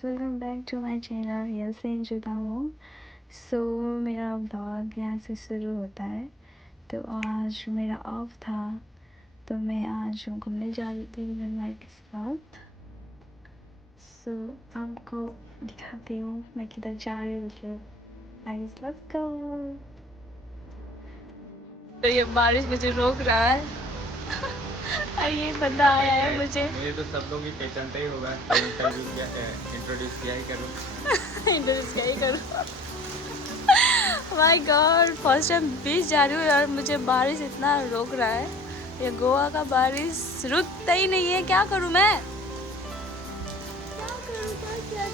Guys, welcome back to my channel यहाँ से जुदा हूँ। मेरा ब्लॉग यहाँ से शुरू होता है। तो आज मेरा ऑफ था, तो मैं आज घूमने जा रही थी मेरे भाई के साथ। आपको दिखाती हूँ मैं किधर जा रही हूँ। Guys, let's go. तो ये बारिश मुझे रोक रहा है और ये बंदा आया है मुझे तो सब लोग ही पहचानते ही होगा। इंट्रोड्यूस किया ही करूँ माय गॉड, फर्स्ट टाइम बीच जा रही हूँ यार। मुझे बारिश इतना रोक रहा है। ये गोवा का बारिश रुकता ही नहीं है। क्या करूँ मैं, क्या करूँ, क्या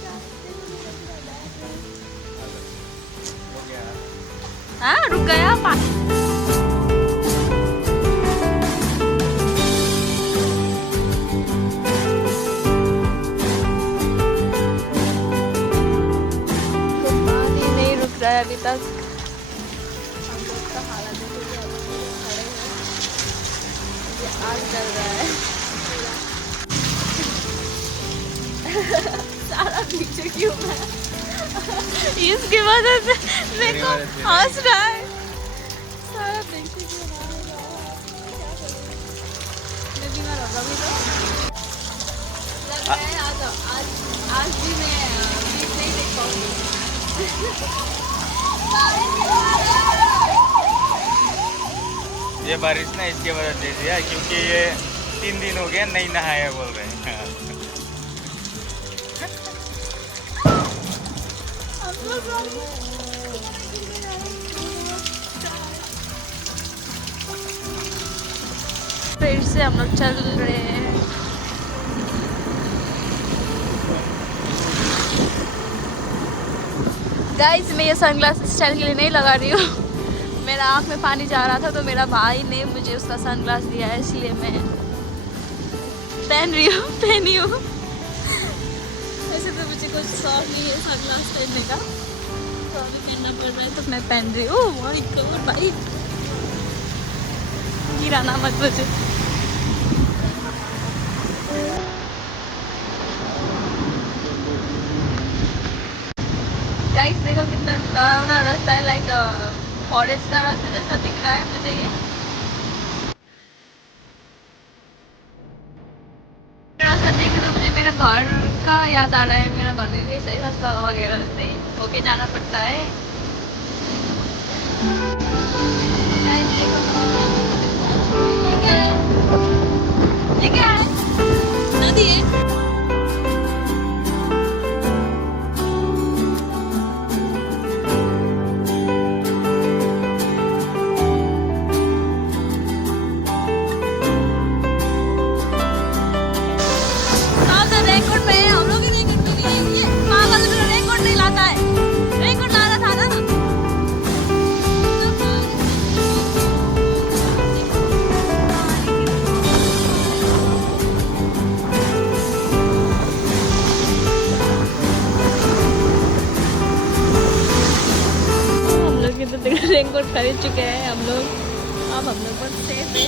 हाँ, रुक गया पानी। अभी तक हम लोग का हालत देखिए, खड़े हैं, ये आग चल रहा है सारा पीछे क्यों है इसकी वजह से मेरे को हंस रहा है। सारा पीछे क्यों क्या करूं, मैं बीमार हो गई तो लग रहा है आज भी मैं बीच नहीं देख पाऊंगी। ये बारिश ना इसके वजह से दिया, क्योंकि ये 3 दिन हो गए नहीं नहाया बोल रहे हैं। फिर से हम लोग चल रहे हैं। गाइस, मैं ये सनग्लास स्टाइल के लिए नहीं लगा रही हूँ। मेरा आँख में पानी जा रहा था तो मेरा भाई ने मुझे उसका सनग्लास दिया है, इसलिए मैं पहनी हूँ। वैसे तो मुझे कुछ शौक नहीं है सनग्लास पहनने का, तो अभी पहनना पड़ रहा है तो मैं पहन रही हूँ। माय गॉड भाई, गिराना मत मुझे। गाइस देखो कितना डरावना रास्ता है, लाइक फॉरेस्ट का रास्ता जैसा दिख रहा है मुझे ये। रास्ता देख के तो मुझे मेरा घर का याद आ रहा है। मेरा घर में भी सही रास्ता वगैरह से होके जाना पड़ता है। गाइस देखो, ये क्या है, नदी है। रेनकोट खरीद चुके हैं हम लोग। अब हम लोग बहुत सेफ है।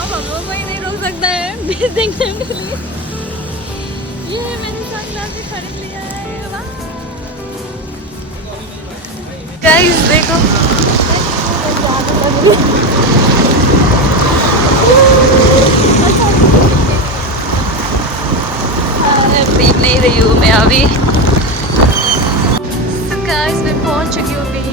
अब हम लोग कोई नहीं रोक सकता है बीच देखने के लिए। ये मैंने सनग्लास खरीद लिया है। गाइस देखो, भीग नहीं रही हूँ मैं अभी। गाइस मैं पहुंच चुकी हूँ बीच।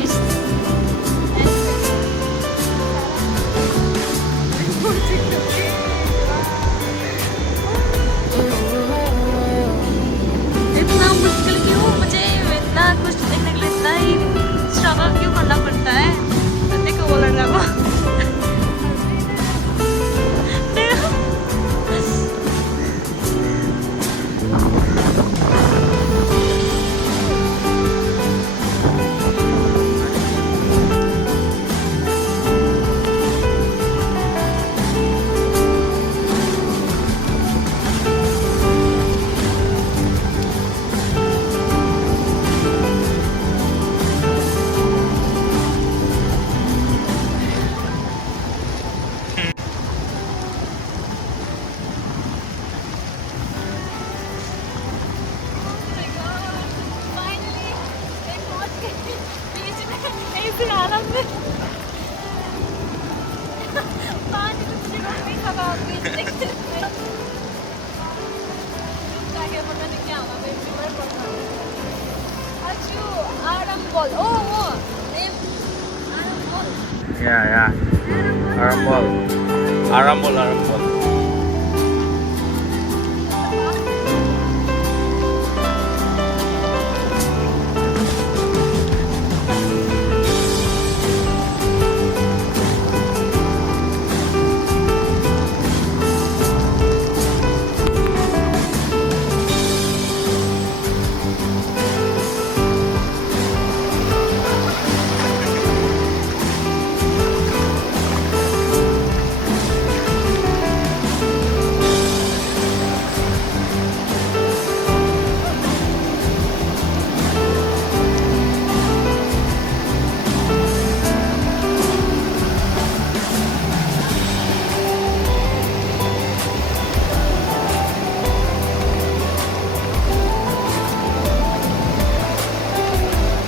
इतना मुश्किल क्यों, मुझे इतना कुछ देखने के लिए इतना ही स्ट्रगल क्यों करना पड़ता है। देखो वो लड़का को statue Arambol. Oh, name Arambol. Yeah. Arambol. Arambol.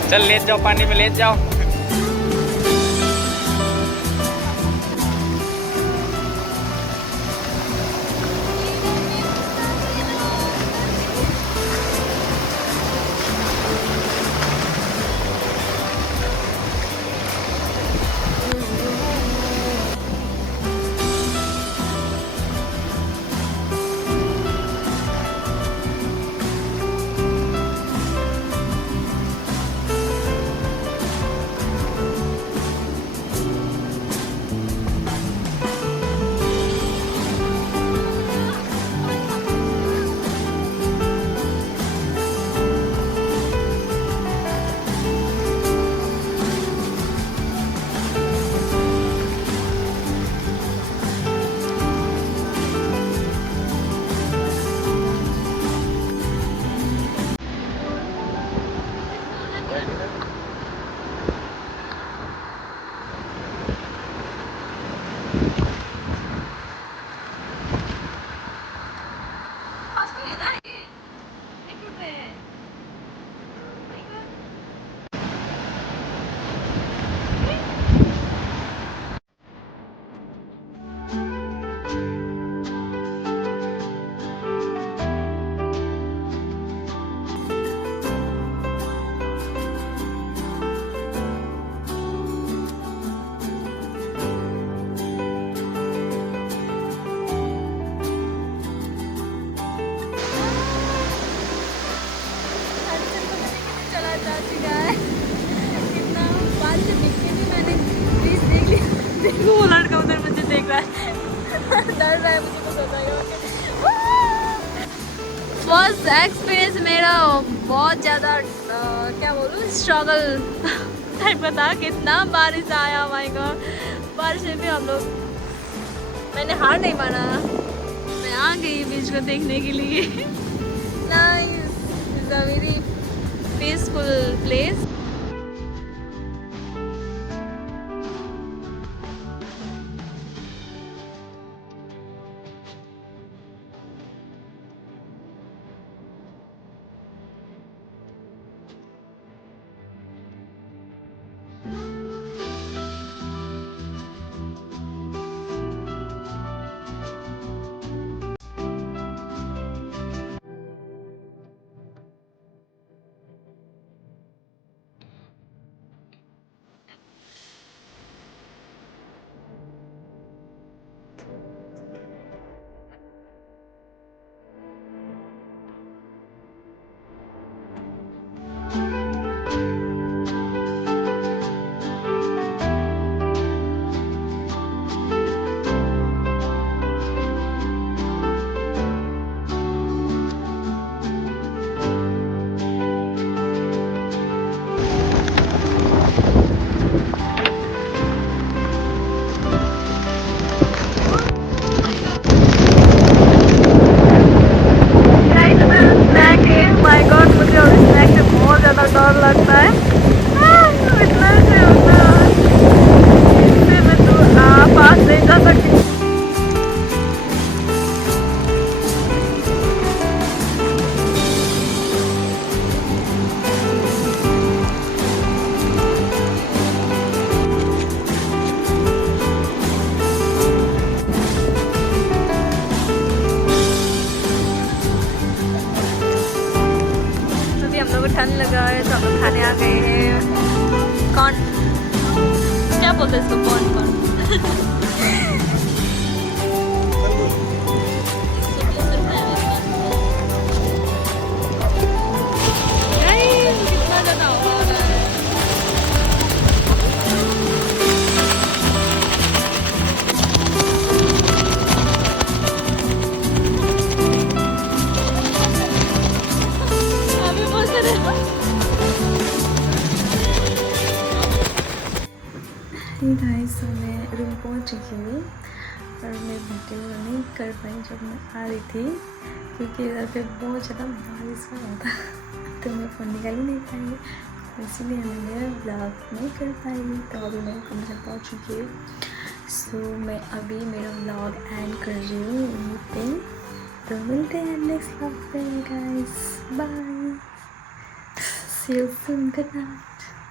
चल ले जाओ, पानी में ले जाओ। वो लड़का उधर मुझे देख रहा है, डर रहा है मुझे कुछ होता है। फर्स्ट एक्सपीरियंस मेरा बहुत ज़्यादा क्या बोलूँ स्ट्रगल टाइप का था। कितना बारिश आया, माय गॉड। बारिश में भी हम लोग, मैंने हार नहीं माना, मैं आ गई बीच को देखने के लिए। Nice, it's a very peaceful place. डर लगता है इतना से होता है, मैं तो पास नहीं जा सकती। ठंड लगा है तो हम लोग खाना आ गए हैं। कौन क्या बोलते हैं इसको? कौन कौन कितना ज़्यादा हो रहा है। अभी बहुत सारे गाइस, मैं रूम पहुंच चुकी हूँ और मैं वीडियो नहीं कर पाई जब मैं आ रही थी क्योंकि इधर पे बहुत ज़्यादा बारिश हो रहा था तो मैं फ़ोन निकाल ही नहीं पाई, इसीलिए मैंने ब्लॉग नहीं कर पाई। तो अभी मैं कमरे पहुँच चुकी हूँ। सो मैं अभी मेरा ब्लॉग एंड कर रही हूँ यहीं पे। तो मिलते हैं नेक्स्ट ब्लॉग पे guys, bye, see you soon, good night.